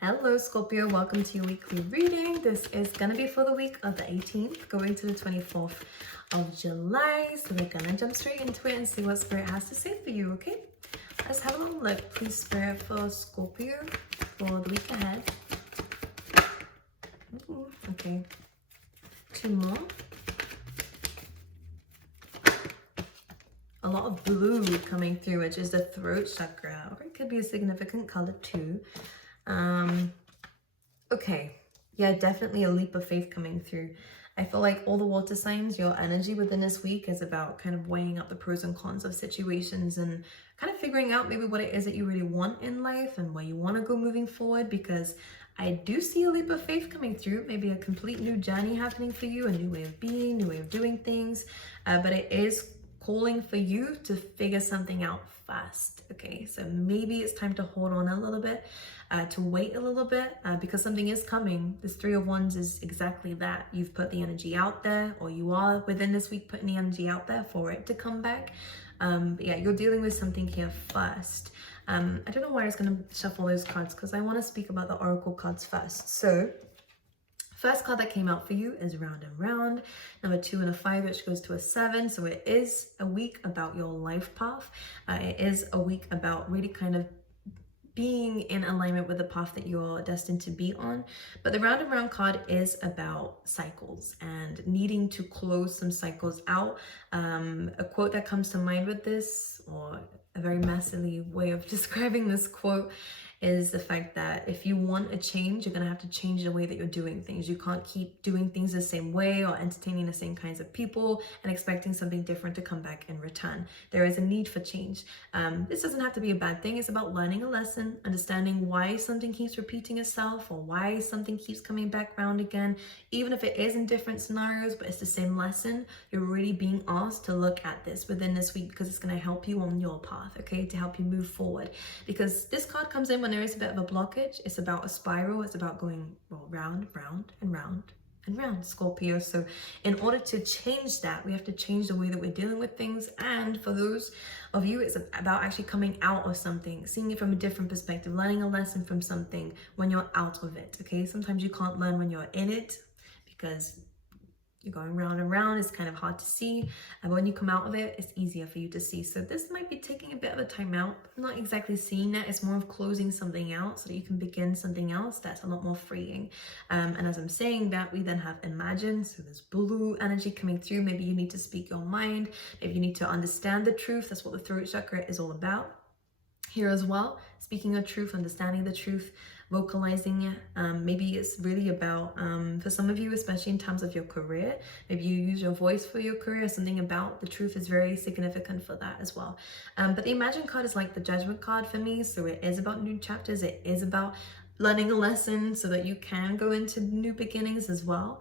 Hello Scorpio, welcome to your weekly reading. This is going to be for the week of the 18th going to the 24th of July. So we're going to jump straight into it and see what Spirit has to say for you, okay? Let's have a little look, please, Spirit, for Scorpio for the week ahead. Ooh, okay, 2 more. A lot of blue coming through, which is the throat chakra, or it could be a significant color too. Okay, yeah, definitely a leap of faith coming through. I feel like all the water signs, your energy within this week is about kind of weighing up the pros and cons of situations and kind of figuring out maybe what it is that you really want in life and where you want to go moving forward, because I do see a leap of faith coming through, maybe a complete new journey happening for you, a new way of being, new way of doing things, but it is calling for you to figure something out fast. Okay, so maybe it's time to hold on a little bit, to wait a little bit, because something is coming. This 3 of Wands is exactly that. You've put the energy out there, or you are within this week putting the energy out there for it to come back. But yeah, you're dealing with something here first. I don't know why I was going to shuffle those cards, because I want to speak about the oracle cards first. So first card that came out for you is Round and Round, number 2 and a 5, which goes to a 7. So it is a week about your life path. It is a week about really kind of being in alignment with the path that you're destined to be on. But the Round and Round card is about cycles and needing to close some cycles out. A quote that comes to mind with this, or a very messily way of describing this quote, is the fact that if you want a change, you're going to have to change the way that you're doing things. You can't keep doing things the same way or entertaining the same kinds of people and expecting something different to come back in return. There is a need for change. This doesn't have to be a bad thing. It's about learning a lesson, understanding why something keeps repeating itself or why something keeps coming back around again. Even if it is in different scenarios, but it's the same lesson, you're really being asked to look at this within this week, because it's going to help you on your path, okay, to help you move forward. Because this card comes in when there is a bit of a blockage. It's about a spiral. It's about going round, round, and round, and round, Scorpio. So in order to change that, we have to change the way that we're dealing with things. And for those of you, it's about actually coming out of something, seeing it from a different perspective, learning a lesson from something when you're out of it, okay? Sometimes you can't learn when you're in it, because you're going round and round. It's kind of hard to see, and when you come out of it, it's easier for you to see. So this might be taking a bit of a time out. I'm not exactly seeing that. It's more of closing something out so that you can begin something else that's a lot more freeing. And as I'm saying that, we then have Imagine. So there's blue energy coming through. Maybe you need to speak your mind. Maybe you need to understand the truth. That's what the throat chakra is all about here as well. Speaking of truth, understanding the truth, vocalizing it. Maybe it's really about, for some of you, especially in terms of your career, maybe you use your voice for your career. Something about the truth is very significant for that as well. But the Imagine card is like the Judgment card for me. So it is about new chapters. It is about learning a lesson so that you can go into new beginnings as well.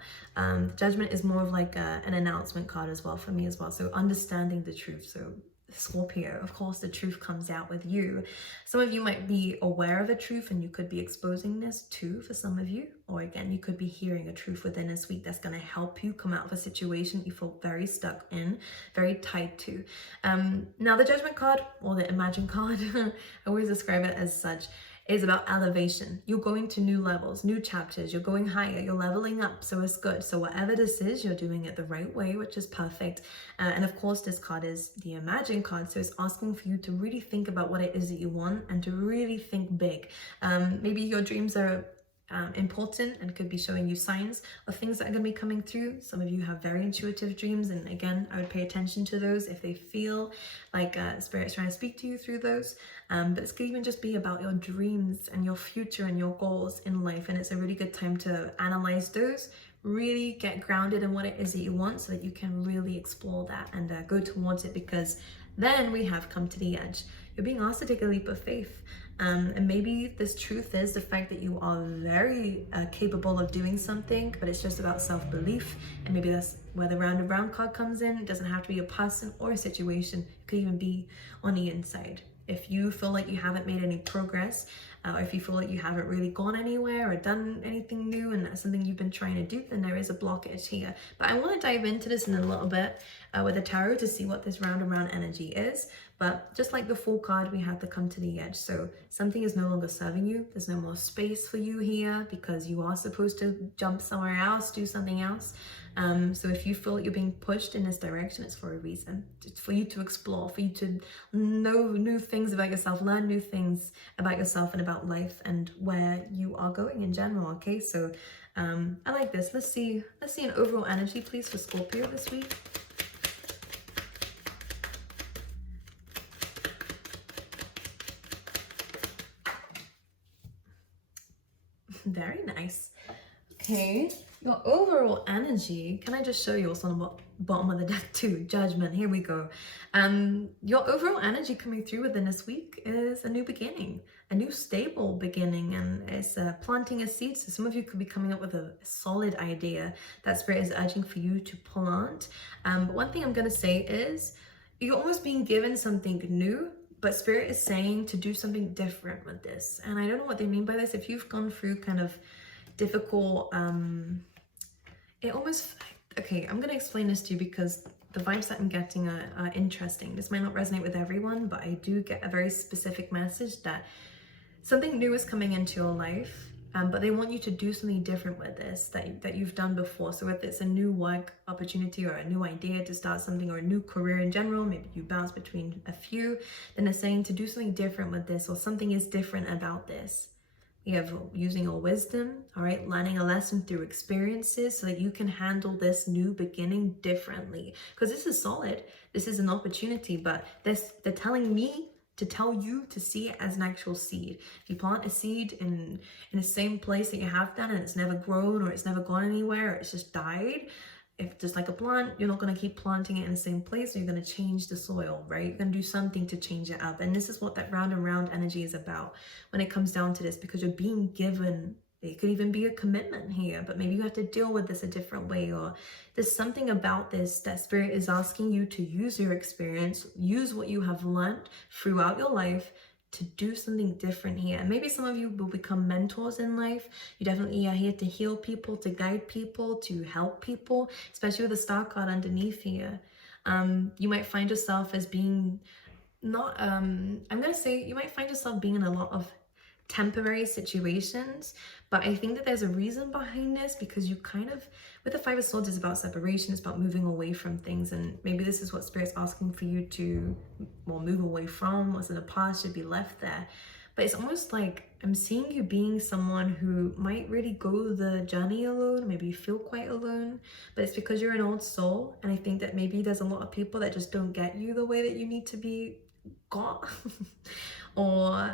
Judgment is more of like an announcement card as well for me as well. So understanding the truth. So Scorpio, of course, the truth comes out with you. Some of you might be aware of a truth, and you could be exposing this too for some of you. Or again, you could be hearing a truth within this week that's going to help you come out of a situation you feel very stuck in, very tied to. Now the Judgment card, or the Imagine card, I always describe it as such, is about elevation. You're going to new levels, new chapters, you're going higher, you're leveling up, so it's good. So whatever this is, you're doing it the right way, which is perfect. And of course, this card is the Imagine card, so it's asking for you to really think about what it is that you want and to really think big. Maybe your dreams are important and could be showing you signs of things that are going to be coming through. Some of you have very intuitive dreams, and again, I would pay attention to those if they feel like Spirit's trying to speak to you through those. But this could even just be about your dreams and your future and your goals in life, and it's a really good time to analyze those, really get grounded in what it is that you want so that you can really explore that and go towards it, because then we have come to the edge. You're being asked to take a leap of faith. And maybe this truth is the fact that you are very capable of doing something, but it's just about self-belief. And maybe that's where the Round and Round card comes in. It doesn't have to be a person or a situation. It could even be on the inside. If you feel like you haven't made any progress or if you feel like you haven't really gone anywhere or done anything new and that's something you've been trying to do, then there is a blockage here. But I want to dive into this in a little bit with the tarot to see what this round and round energy is. But just like the Fool card, we have to come to the edge. So something is no longer serving you. There's no more space for you here because you are supposed to jump somewhere else, do something else. So if you feel like you're being pushed in this direction, it's for a reason. It's for you to explore, for you to know new things about yourself, learn new things about yourself and about life and where you are going in general. Okay, so I like this. Let's see an overall energy, please, for Scorpio this week. Very nice. Okay, your overall energy, can I just show you what's on the bottom of the deck too? Judgment, here we go. Your overall energy coming through within this week is a new beginning, a new stable beginning, and it's planting a seed. So some of you could be coming up with a solid idea that Spirit is urging for you to plant. But one thing I'm going to say is you're almost being given something new, but Spirit is saying to do something different with this. And I don't know what they mean by this. If you've gone through kind of difficult, okay, I'm gonna explain this to you because the vibes that I'm getting are interesting. This might not resonate with everyone, but I do get a very specific message that something new is coming into your life, but they want you to do something different with this that you've done before. So if it's a new work opportunity or a new idea to start something or a new career in general, maybe you bounce between a few, then they're saying to do something different with this, or something is different about this. You have using your wisdom, all right, learning a lesson through experiences so that you can handle this new beginning differently. Because this is solid. This is an opportunity, but they're telling me to tell you to see it as an actual seed. If you plant a seed in the same place that you have done and it's never grown or it's never gone anywhere, or it's just died, if just like a plant, you're not going to keep planting it in the same place, so you're going to change the soil, right? You're going to do something to change it up. And this is what that round and round energy is about when it comes down to this, because you're being given, it could even be a commitment here, but maybe you have to deal with this a different way, or there's something about this that Spirit is asking you to use your experience, use what you have learned throughout your life to do something different here. And maybe some of you will become mentors in life. You definitely are here to heal people, to guide people, to help people, especially with the Star card underneath here. You might find yourself as being not, I'm going to say you might find yourself being in a lot of temporary situations, but I think that there's a reason behind this, because you kind of, with the Five of Swords, is about separation, it's about moving away from things, and maybe this is what Spirit's asking for you to, well, move away from. What's in the past should be left there. But it's almost like I'm seeing you being someone who might really go the journey alone, maybe you feel quite alone, but it's because you're an old soul, and I think that maybe there's a lot of people that just don't get you the way that you need to be got. Or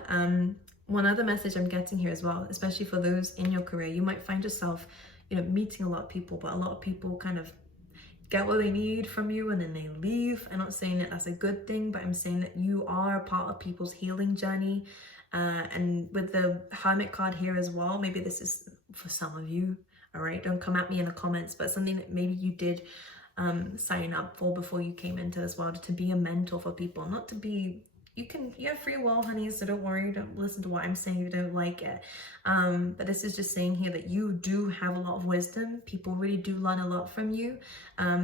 one other message I'm getting here as well, especially for those in your career, you might find yourself, you know, meeting a lot of people, but a lot of people kind of get what they need from you and then they leave. I'm not saying that that's a good thing, but I'm saying that you are a part of people's healing journey. And with the Hermit card here as well, maybe this is for some of you, all right? Don't come at me in the comments, but something that maybe you did sign up for before you came into this world, to be a mentor for people, not to be, you have free will, honey, so don't worry, don't listen to what I'm saying if you don't like it. But this is just saying here that you do have a lot of wisdom. People really do learn a lot from you.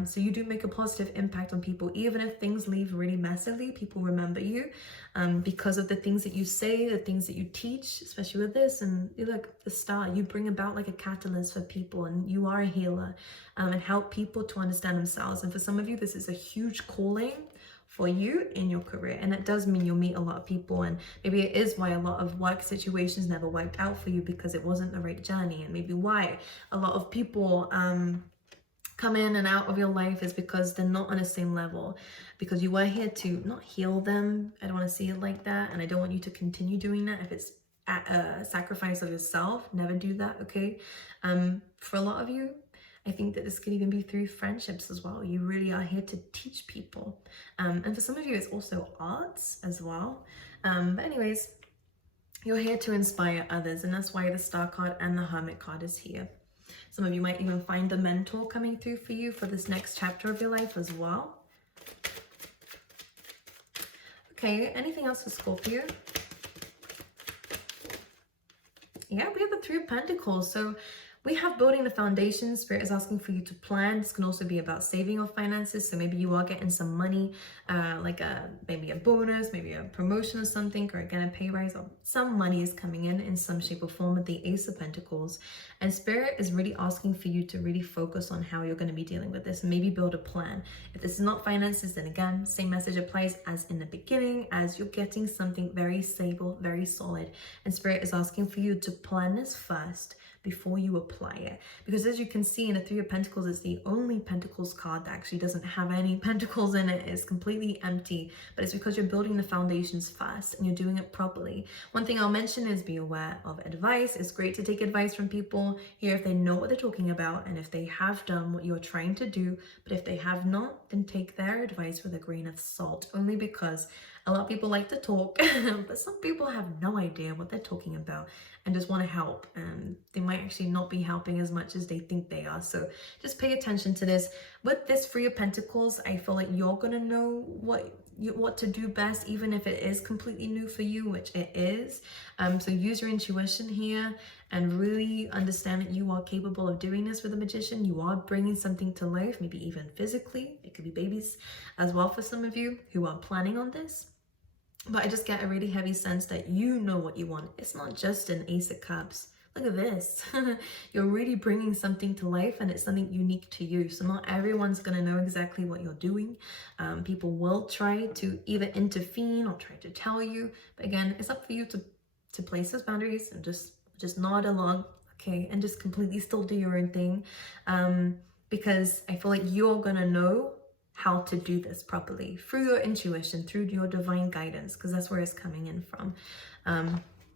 So you do make a positive impact on people. Even if things leave really messily, people remember you because of the things that you say, the things that you teach, especially with this. And you look, the Star, you bring about like a catalyst for people, and you are a healer and help people to understand themselves. And for some of you, this is a huge calling for you in your career, and it does mean you'll meet a lot of people, and maybe it is why a lot of work situations never worked out for you, because it wasn't the right journey. And maybe why a lot of people come in and out of your life is because they're not on the same level, because you were here to not heal them. I don't want to see it like that, and I don't want you to continue doing that. If it's at a sacrifice of yourself, never do that, okay? For a lot of you, I think that this could even be through friendships as well. You really are here to teach people. And for some of you, it's also arts as well. But anyways, you're here to inspire others, and that's why the Star card and the Hermit card is here. Some of you might even find a mentor coming through for you for this next chapter of your life as well. Okay, anything else for Scorpio? Yeah, we have the Three of Pentacles. So we have building the foundation. Spirit is asking for you to plan. This can also be about saving your finances. So maybe you are getting some money, like maybe a bonus, maybe a promotion or something, or again a pay rise, or some money is coming in some shape or form with the Ace of Pentacles. And Spirit is really asking for you to really focus on how you're going to be dealing with this. Maybe build a plan. If this is not finances, then again, same message applies as in the beginning, as you're getting something very stable, very solid. And Spirit is asking for you to plan this first before you apply it, because as you can see in the Three of Pentacles, it's the only Pentacles card that actually doesn't have any pentacles in it. It's completely empty, but it's because you're building the foundations first and you're doing it properly. One thing I'll mention is be aware of advice. It's great to take advice from people here if they know what they're talking about and if they have done what you're trying to do, but if they have not, then take their advice with a grain of salt, only because a lot of people like to talk, but some people have no idea what they're talking about and just want to help. They might actually not be helping as much as they think they are. So just pay attention to this. With this Three of Pentacles, I feel like you're going to know what to do best, even if it is completely new for you, which it is. So use your intuition here and really understand that you are capable of doing this with a Magician. You are bringing something to life, maybe even physically. It could be babies as well for some of you who are planning on this. But I just get a really heavy sense that you know what you want. It's not just an Ace of Cups. Look at this. You're really bringing something to life and it's something unique to you. So not everyone's going to know exactly what you're doing. People will try to either intervene or try to tell you. But again, it's up for you to place those boundaries and just nod along, okay, and just completely still do your own thing. Because I feel like you're going to know how to do this properly through your intuition, through your divine guidance, because that's where it's coming in from.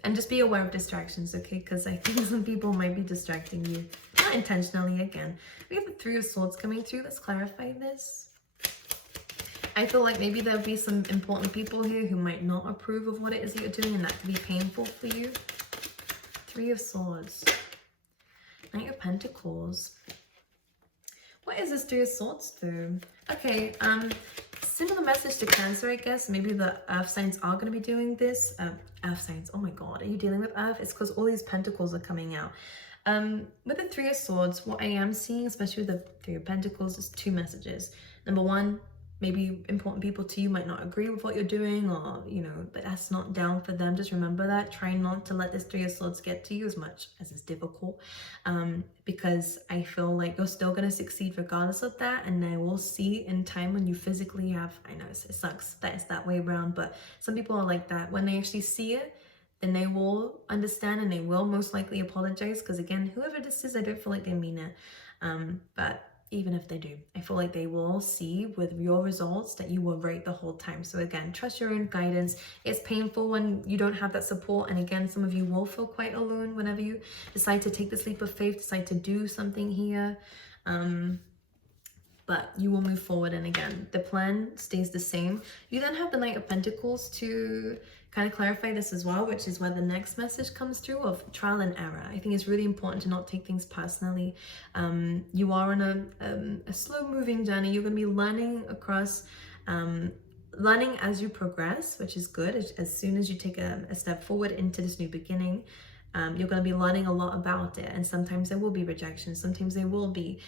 And just be aware of distractions, okay? Because I think some people might be distracting you, not intentionally. Again, we have the Three of Swords coming through. Let's clarify this. I feel like maybe there'll be some important people here who might not approve of what it is that you're doing, and that could be painful for you. Three of Swords. Knight of Pentacles. What is this Three of Swords do? Okay, similar message to Cancer, I guess. Maybe the earth signs are going to be doing this. Earth signs, oh my god, are you dealing with earth? It's because all these pentacles are coming out. With the Three of Swords, what I am seeing, especially with the Three of Pentacles, is two messages. Number one, maybe important people to you might not agree with what you're doing, or, you know, but that's not down for them. Just remember that. Try not to let this Three of Swords get to you as much as it's difficult, because I feel like you're still going to succeed regardless of that. And I will see in time when you physically have, I know it sucks that it's that way around, but some people are like that. When they actually see it, then they will understand and they will most likely apologize, because again, whoever this is, I don't feel like they mean it. But even if they do, I feel like they will see with your results that you were right the whole time. So again, trust your own guidance. It's painful when you don't have that support. And again, some of you will feel quite alone whenever you decide to take this leap of faith, decide to do something here. But you will move forward. And again, the plan stays the same. You then have the Knight of Pentacles to kind of clarify this as well, which is where the next message comes through of trial and error. I think it's really important to not take things personally. You are on a slow moving journey. You're going to be learning across, learning as you progress, which is good. As soon as you take a step forward into this new beginning, you're going to be learning a lot about it. And sometimes there will be rejection. Sometimes there will be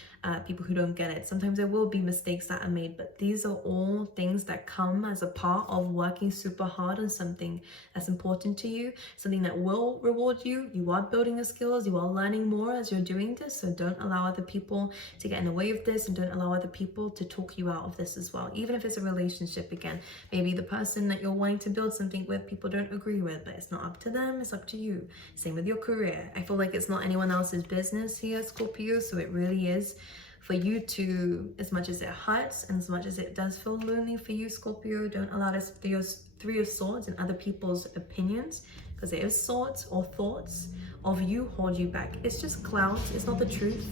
people who don't get it. Sometimes there will be mistakes that are made. But these are all things that come as a part of working super hard on something that's important to you, something that will reward you. You are building your skills. You are learning more as you're doing this. So don't allow other people to get in the way of this, and don't allow other people to talk you out of this as well. Even if it's a relationship, again, maybe the person that you're wanting to build something with, people don't agree with, but it's not up to them. It's up to you. Same with your career. I feel like it's not anyone else's business here, Scorpio. So it really is for you to, as much as it hurts and as much as it does feel lonely for you, Scorpio, don't allow this Three of Swords and other people's opinions, because it is swords or thoughts of you, hold you back. It's just clouds. It's not the truth.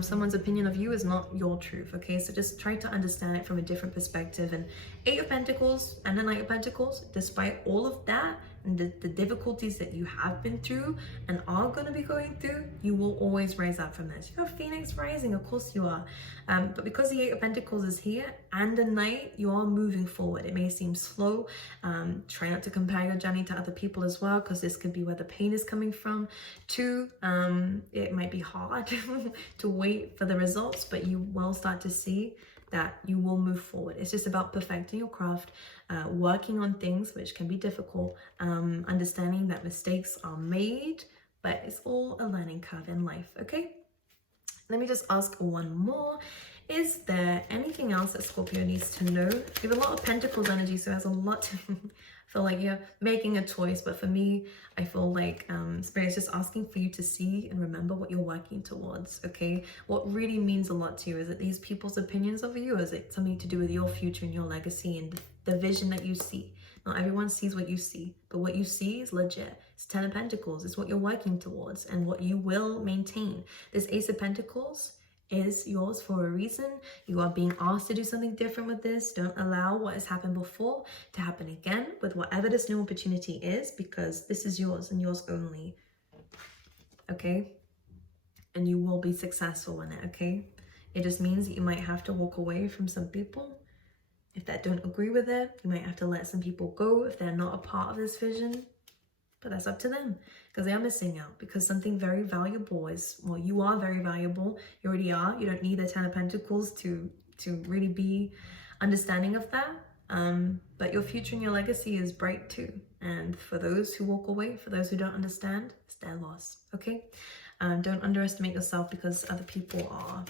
Someone's opinion of you is not your truth, okay? So just try to understand it from a different perspective. And Eight of Pentacles and the Knight of Pentacles, despite all of that, and the difficulties that you have been through and are going to be going through, you will always rise up from this. You're a phoenix rising, of course you are. But because the Eight of Pentacles is here and the Knight, you are moving forward. It may seem slow. Try not to compare your journey to other people as well, because this could be where the pain is coming from. Two, it might be hard to wait for the results, but you will start to see that you will move forward. It's just about perfecting your craft, working on things which can be difficult, understanding that mistakes are made, but it's all a learning curve in life, okay? Let me just ask one more. Is there anything else that Scorpio needs to know? You have a lot of Pentacles energy, so there's a lot to feel like you're making a choice. But for me, I feel like Spirit is just asking for you to see and remember what you're working towards, okay? What really means a lot to you? Is it these people's opinions of you? Or is it something to do with your future and your legacy and the vision that you see? Not everyone sees what you see, but what you see is legit. It's 10 of Pentacles. It's what you're working towards and what you will maintain. This Ace of Pentacles is yours for a reason. You are being asked to do something different with this. Don't allow what has happened before to happen again with whatever this new opportunity is, because this is yours and yours only, okay? And you will be successful in it, okay? It just means that you might have to walk away from some people if that don't agree with it. You might have to let some people go if they're not a part of this vision, but that's up to them, because they are missing out, because something very valuable is, well, you are very valuable. You already are. You don't need the 10 of Pentacles to really be understanding of that. But your future and your legacy is bright too. And for those who walk away, for those who don't understand, it's their loss, okay? Don't underestimate yourself because other people are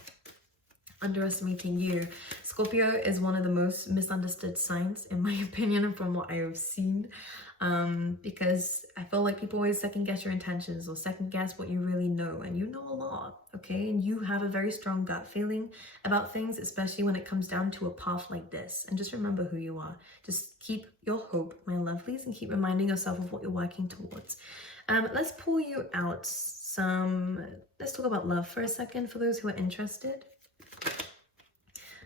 underestimating you. Scorpio is one of the most misunderstood signs, in my opinion, and from what I have seen, because I feel like people always second guess your intentions or second guess what you really know, and you know a lot, okay? And you have a very strong gut feeling about things, especially when it comes down to a path like this. And just remember who you are. Just keep your hope, my lovelies, and keep reminding yourself of what you're working towards. Let's pull you out let's talk about love for a second for those who are interested.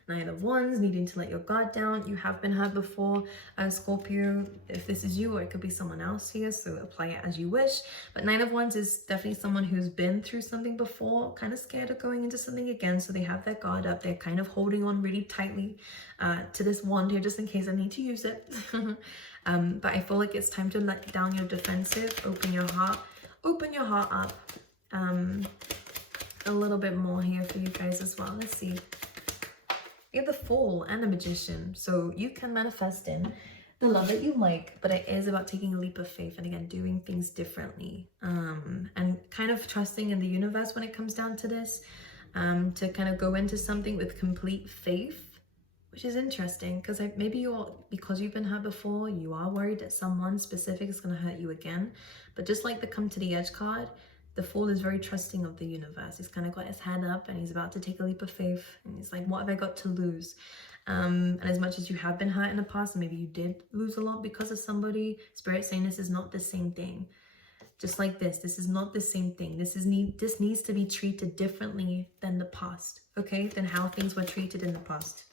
Nine of Wands, needing to let your guard down. You have been hurt before, Scorpio. If this is you, or it could be someone else here, so apply it as you wish. But Nine of Wands is definitely someone who's been through something before, kind of scared of going into something again, so they have their guard up. They're kind of holding on really tightly to this wand here, just in case I need to use it. But I feel like it's time to let down your defensive, open your heart up a little bit more here for you guys as well. Let's see. You have the Fool and the Magician, so you can manifest in the love that you like, but it is about taking a leap of faith and again doing things differently, and kind of trusting in the universe when it comes down to this, to kind of go into something with complete faith, which is interesting because maybe because you've been hurt before, you are worried that someone specific is going to hurt you again. But just like the Come to the Edge card, the Fool is very trusting of the universe. He's kind of got his head up and he's about to take a leap of faith. And he's like, what have I got to lose? And as much as you have been hurt in the past, and maybe you did lose a lot because of somebody, Spirit saying this is not the same thing. Just like this is not the same thing. This needs to be treated differently than the past, okay? Than how things were treated in the past.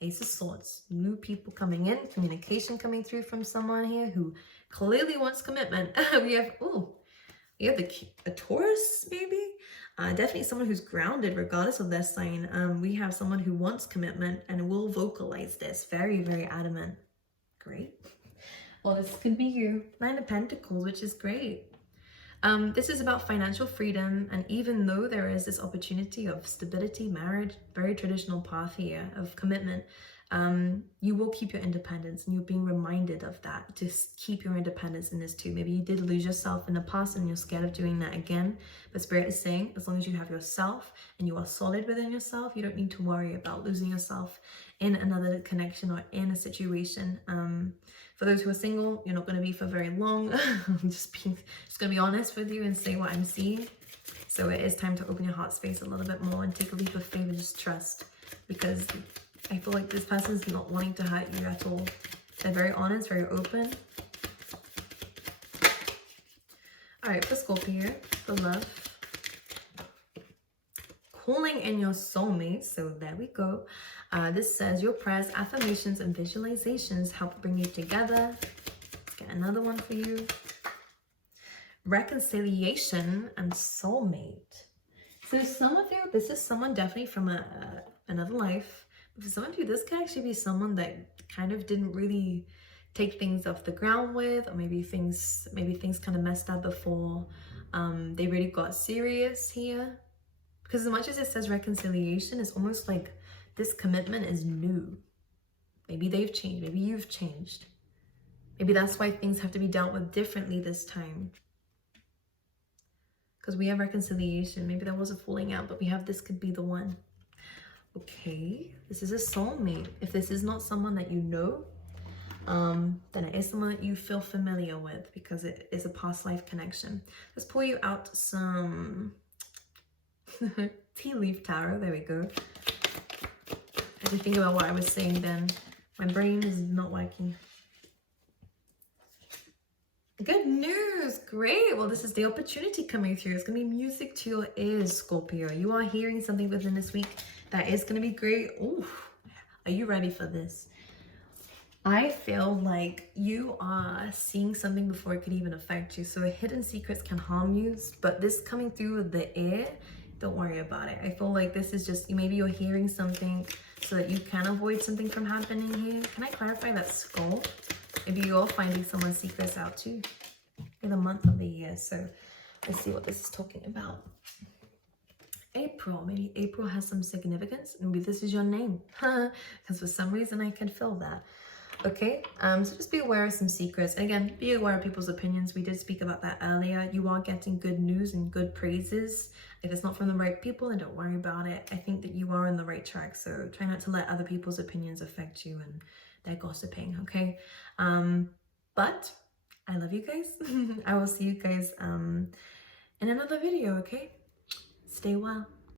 Ace of Swords, new people coming in, communication coming through from someone here who clearly wants commitment. We have a Taurus, maybe? Definitely someone who's grounded regardless of their sign. We have someone who wants commitment and will vocalize this. Very, very adamant. Great. Well, this could be you. Nine of Pentacles, which is great. This is about financial freedom, and even though there is this opportunity of stability, marriage, very traditional path here of commitment, you will keep your independence, and you're being reminded of that. Just keep your independence in this too. Maybe you did lose yourself in the past and you're scared of doing that again, but Spirit is saying as long as you have yourself and you are solid within yourself, you don't need to worry about losing yourself in another connection or in a situation. For those who are single, you're not going to be for very long. I'm just going to be honest with you and say what I'm seeing. So it is time to open your heart space a little bit more and take a leap of faith and just trust, because I feel like this person's not wanting to hurt you at all. They're very honest, very open. All right, for Scorpio, for love. Calling in your soulmate. So there we go. This says your prayers, affirmations, and visualizations help bring you together. Get another one for you. Reconciliation and soulmate. So some of you, this is someone definitely from another life. For some of you, this could actually be someone that kind of didn't really take things off the ground with, or maybe things kind of messed up before they really got serious here. Because as much as it says reconciliation, it's almost like this commitment is new. Maybe they've changed, maybe you've changed. Maybe that's why things have to be dealt with differently this time. Because we have reconciliation. Maybe there was a falling out, but we have this could be the one. Okay, this is a soulmate. If this is not someone that you know, then it is someone that you feel familiar with, because it is a past life connection. Let's pull you out some tea leaf tarot. There we go. I had to think about what I was saying then. My brain is not working. Good news. Great. Well, this is the opportunity coming through. It's going to be music to your ears, Scorpio. You are hearing something within this week that is going to be great. Ooh, are you ready for this? I feel like you are seeing something before it could even affect you. So hidden secrets can harm you, but this coming through with the air, don't worry about it. I feel like this is just, maybe you're hearing something so that you can avoid something from happening here. Can I clarify that skull? Maybe you're finding someone's secrets out too in the month of the year. So let's see what this is talking about. April. Maybe April has some significance. Maybe this is your name. Because for some reason I can feel that. Okay, so just be aware of some secrets. Again, be aware of people's opinions. We did speak about that earlier. You are getting good news and good praises. If it's not from the right people, then don't worry about it. I think that you are on the right track. So try not to let other people's opinions affect you and their gossiping, okay? But I love you guys. I will see you guys in another video, okay? Stay well.